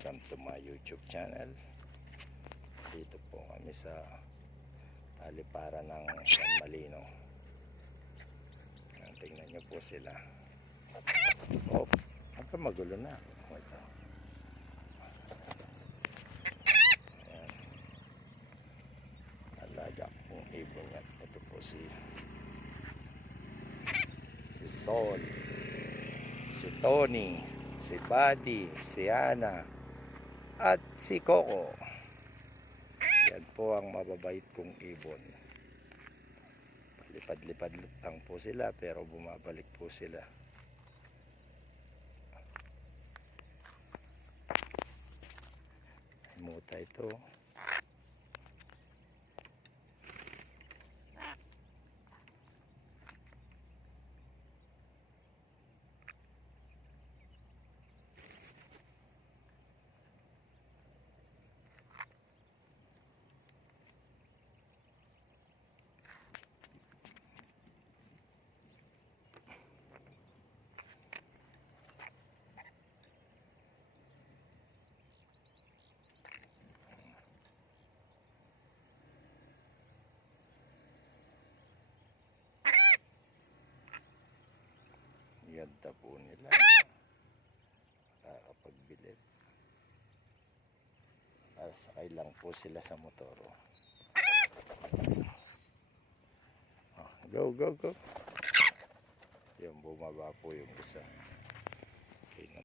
Welcome to my YouTube channel. Dito po kami sa taliparan ng San Malino. Tingnan nyo po sila. Oh, hanggang magulo na. Ayan. Alaga pong ibon yan. Ito po si Sol, si Tony, si Buddy, si Ana, at si Coco. Yan po ang mababait kong ibon. Lipad-lipad lang po sila pero bumabalik po sila. Muta ito. Ganda po nila. Nakakapagbilid. Sakay lang po sila sa motor. Go, go, go. Yung bumaba po yung isa. Okay na.